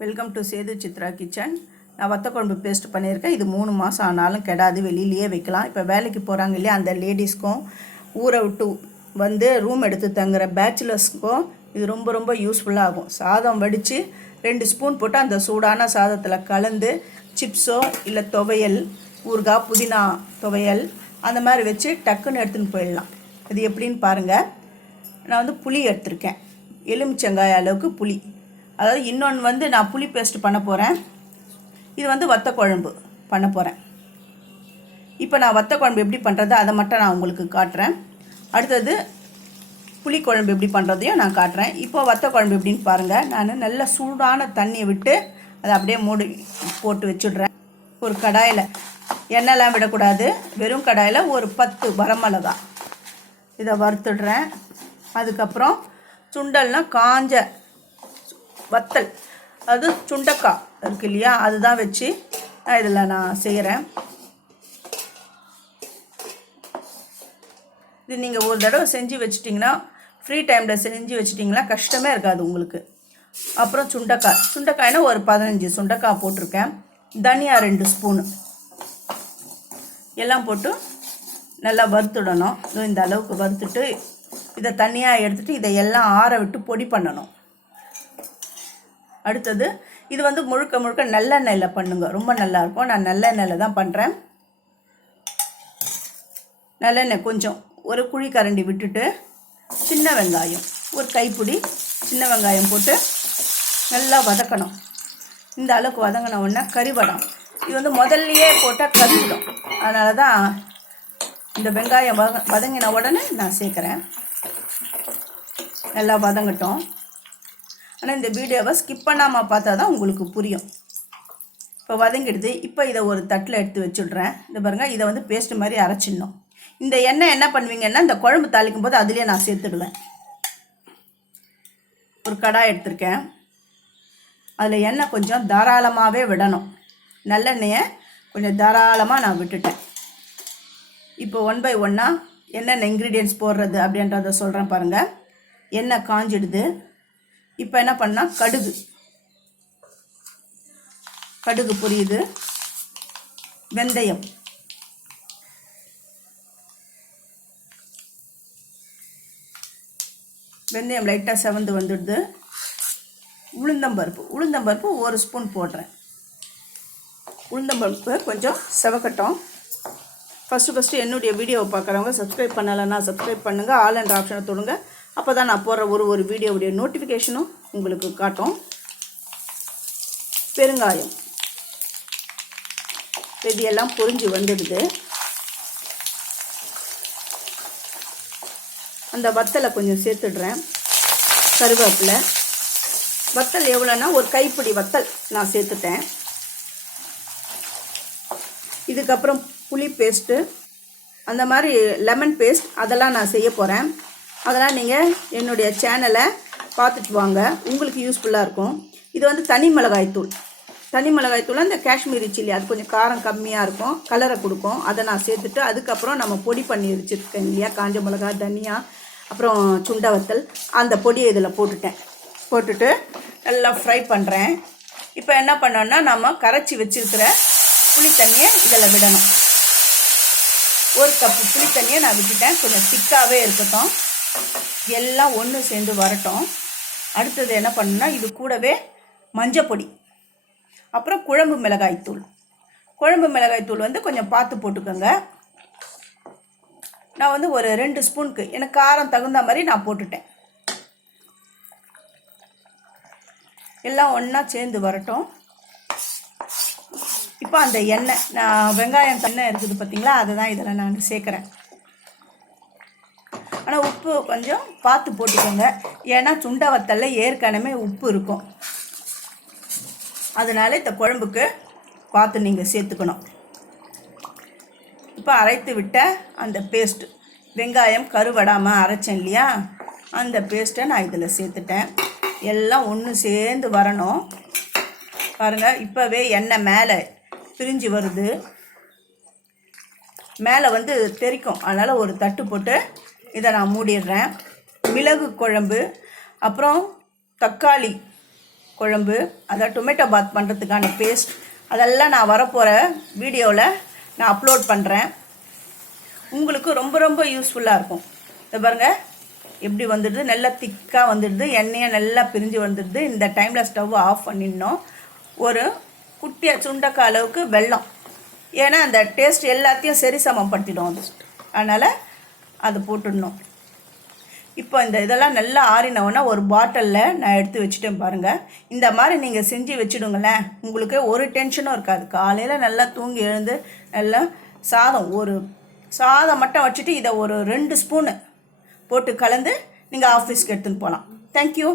Welcome to Sethu Chitra kitchen நான் வத்த குழம்பு பேஸ்ட் பண்ணியிருக்கேன். இது மூணு மாதம் ஆனாலும் கெடாது. வெளியிலேயே வைக்கலாம். இப்போ வேலைக்கு போகிறாங்க இல்லையா அந்த லேடிஸ்க்கும் ஊரை விட்டு வந்து ரூம் எடுத்து தங்குற பேச்சுலர்ஸ்க்கும் இது ரொம்ப ரொம்ப யூஸ்ஃபுல்லாக ஆகும். சாதம் வடித்து ரெண்டு ஸ்பூன் போட்டு அந்த சூடான சாதத்தில் கலந்து சிப்ஸோ இல்லை துவையல் ஊறுகாய் புதினா துவையல் அந்த மாதிரி வச்சு டக்குன்னு எடுத்துன்னு போயிடலாம். இது எப்படின்னு பாருங்கள் நான் வந்து புளி எடுத்திருக்கேன். எலுமிச்சங்காய அளவுக்கு புளி. அதாவது இன்னொன்று வந்து நான் புளி பேஸ்ட் பண்ண போகிறேன் இது வந்து வத்த குழம்பு பண்ண போகிறேன் இப்போ நான் வத்த குழம்பு எப்படி பண்ணுறது அதை மட்டும் நான் உங்களுக்கு காட்டுறேன். அடுத்தது புளி குழம்பு எப்படி பண்ணுறதையும் நான் காட்டுறேன். இப்போ வத்த குழம்பு எப்படின்னு பாருங்கள் நான் நல்ல சூடான தண்ணியை விட்டு அதை அப்படியே மூடி போட்டு வச்சுடுறேன். ஒரு கடாயில் எண்ணெய்லாம் விடக்கூடாது. வெறும் கடாயில் ஒரு பத்து வரமிளகா. இதை வறுத்துடுறேன். அதுக்கப்புறம் சுண்டல்னால் காஞ்ச வத்தல். அது சுண்டக்காய் இருக்கு இல்லையா? அதுதான் வச்சு நான் இதில் நான் செய்கிறேன். இது நீங்கள் ஒரு தடவை செஞ்சு வச்சிட்டிங்கன்னா ஃப்ரீ டைமில் செஞ்சு வச்சிட்டிங்கன்னா கஷ்டமே இருக்காது உங்களுக்கு. அப்புறம் சுண்டக்காய். சுண்டக்காய்னா ஒரு பதினஞ்சு சுண்டக்காய் போட்டிருக்கேன். தனியா ரெண்டு ஸ்பூனு. எல்லாம் போட்டு நல்லா வறுத்துடணும். இந்த அளவுக்கு வறுத்துட்டு இதை தனியாக எடுத்துகிட்டு இதை எல்லாம் ஆற விட்டு பொடி பண்ணணும். அடுத்தது இது வந்து முழுக்க முழுக்க நல்லெண்ணெயில் பண்ணுங்க. ரொம்ப நல்லாயிருக்கும். நான் நல்லெண்ணெயில் தான் பண்ணுறேன் நல்லெண்ணெய் கொஞ்சம் ஒரு குழி கரண்டி விட்டுட்டு சின்ன வெங்காயம் ஒரு கைப்பிடி சின்ன வெங்காயம் போட்டு நல்லா வதக்கணும். இந்த அளவுக்கு வதங்கின உடனே கறிவடம் இது வந்து முதல்லையே போட்டால் கறிவிடும் அதனால தான் இந்த வெங்காயம் வத வதங்கின உடனே நான் சேர்க்குறேன். நல்லா வதங்கட்டும். ஆனால் இந்த வீடியோவை ஸ்கிப் பண்ணாமல் பார்த்தா தான் உங்களுக்கு புரியும். இப்போ வதங்கிடுது. இப்போ இதை ஒரு தட்டில் எடுத்து வச்சுட்றேன். இந்த பாருங்கள் இதை வந்து பேஸ்ட் மாதிரி அரைச்சிடணும். இந்த எண்ணெய் என்ன பண்ணுவீங்கன்னா இந்த குழம்பு தாளிக்கும் போது அதுலேயே நான் சேர்த்துடுவேன். ஒரு கடாய் எடுத்திருக்கேன். அதில் எண்ணெய் கொஞ்சம் தாராளமாகவே விடணும். நல்லெண்ணெயை கொஞ்சம் தாராளமாக நான் விட்டுட்டேன். இப்போ ஒன் பை ஒன்னாக என்னென்ன இன்க்ரீடியன்ஸ் போடுறது அப்படின்றத சொல்கிறேன் பாருங்கள் எண்ணெய் காஞ்சிடுது. இப்போ என்ன பண்ணால் கடுகு. கடுகு புரியுது. வெந்தயம். வெந்தயம் லைட்டாக செவந்து வந்துடுது. உளுந்தம்பருப்பு உளுந்தம்பருப்பு ஒரு ஸ்பூன் போடுறேன். உளுந்தம்பருப்பு கொஞ்சம் செவக்கட்டும். ஃபஸ்ட்டு ஃபஸ்ட்டு என்னுடைய வீடியோவை பார்க்குறவங்க சப்ஸ்கிரைப் பண்ணலைன்னா சப்ஸ்கிரைப் பண்ணுங்கள் ஆல் அண்ட் ஆப்ஷனை தொடுங்க. அப்போ தான் நான் போடுற ஒரு ஒரு வீடியோவுடைய நோட்டிஃபிகேஷனும் உங்களுக்கு காட்டும். பெருங்காயம். எல்லாம் பொரிஞ்சு வந்துடுது. அந்த வத்தலை கொஞ்சம் சேர்த்துடுறேன். கருவேப்பிலை. வத்தல் எவ்வளோன்னா ஒரு கைப்பிடி வத்தல் நான் சேர்த்துட்டேன். இதுக்கப்புறம் புளி பேஸ்ட்டு அந்த மாதிரி லெமன் பேஸ்ட் அதெல்லாம் நான் செய்ய போகிறேன் அதெல்லாம் நீங்கள் என்னுடைய சேனலை பார்த்துட்டு வாங்க. உங்களுக்கு யூஸ்ஃபுல்லாக இருக்கும். இது வந்து தனி மிளகாய்த்தூள் தனி மிளகாய்த்தூள் அந்த காஷ்மீரி சில்லி அது கொஞ்சம் காரம் கம்மியாக இருக்கும். கலரை கொடுக்கும். அதை நான் சேர்த்துட்டு அதுக்கப்புறம் நம்ம பொடி பண்ணி வச்சுருக்கேன் இல்லையா? காஞ்ச மிளகா தனியா அப்புறம் சுண்டை வத்தல் அந்த பொடியை இதில் போட்டுட்டேன். போட்டுட்டு நல்லா ஃப்ரை பண்ணுறேன் இப்போ என்ன பண்ணோன்னா நம்ம கரைச்சி வச்சுருக்கிற புளி தண்ணியை இதில் விடணும். ஒரு கப்பு புளி தண்ணியை நான் விட்டுட்டேன். கொஞ்சம் திக்காகவே இருக்கட்டும். எல்லாம் ஒன்று சேர்ந்து வரட்டும். அடுத்தது என்ன பண்ணுன்னா இது கூடவே மஞ்சப்பொடி அப்புறம் குழம்பு மிளகாய்த்தூள் குழம்பு மிளகாய்த்தூள் வந்து கொஞ்சம் பார்த்து போட்டுக்கோங்க. நான் வந்து ஒரு ரெண்டு ஸ்பூனுக்கு எனக்கு காரம் தகுந்த மாதிரி நான் போட்டுட்டேன். எல்லாம் ஒன்றா சேர்ந்து வரட்டும். இப்போ அந்த எண்ணெய் நான் வெங்காயம் தண்ணெய் இருக்குது பார்த்தீங்களா? அதை தான் இதில் நான் சேர்க்குறேன். ஆனால் உப்பு கொஞ்சம் பார்த்து போட்டுக்கோங்க. ஏன்னா சுண்ட வத்தலில் ஏற்கனவே உப்பு இருக்கும். அதனால இந்த குழம்புக்கு பார்த்து நீங்கள் சேர்த்துக்கணும். இப்போ அரைத்து விட்ட அந்த பேஸ்ட் வெங்காயம் கருவடாமல் அரைச்சேன் இல்லையா? அந்த பேஸ்ட்டை நான் இதில் சேர்த்துட்டேன். எல்லாம் ஒன்று சேர்ந்து வரணும். பாருங்கள் இப்போவே எண்ணெய் மேலே பிரிஞ்சு வருது. மேலே வந்து தெரிக்கும். அதனால் ஒரு தட்டு போட்டு இதை நான் மூடிடுறேன். மிளகு குழம்பு அப்புறம் தக்காளி குழம்பு அதான் டொமேட்டோ பாத் பண்ணுறதுக்கான பேஸ்ட் அதெல்லாம் நான் வரப்போகிற வீடியோவில் நான் அப்லோட் பண்ணுறேன் உங்களுக்கு ரொம்ப ரொம்ப யூஸ்ஃபுல்லாக இருக்கும். இதை பாருங்கள் எப்படி வந்துடுது? நல்லா திக்காக வந்துடுது. எண்ணெயை நல்லா பிரிஞ்சு வந்துடுது. இந்த டைமில் ஸ்டவ் ஆஃப் பண்ணிடணும். ஒரு குட்டியாக சுண்டக்காய் அளவுக்கு வெல்லம். ஏன்னா அந்த டேஸ்ட் எல்லாத்தையும் சரி சமப்படுத்திடும் அது. அதனால் அது போட்டுடணும். இப்போ இந்த இதெல்லாம் நல்லா ஆறினவுடனே ஒரு பாட்டிலில் நான் எடுத்து வச்சுட்டேன் பாருங்கள் இந்த மாதிரி நீங்கள் செஞ்சு வச்சுடுங்களேன். உங்களுக்கு ஒரு டென்ஷனும் இருக்காது. காலையில் நல்லா தூங்கி எழுந்து நல்லா சாதம் ஒரு சாதம் மட்டும் வச்சுட்டு இதை ஒரு ரெண்டு ஸ்பூனு போட்டு கலந்து நீங்கள் ஆஃபீஸ்க்கு எடுத்துன்னு போகலாம். தேங்க்யூ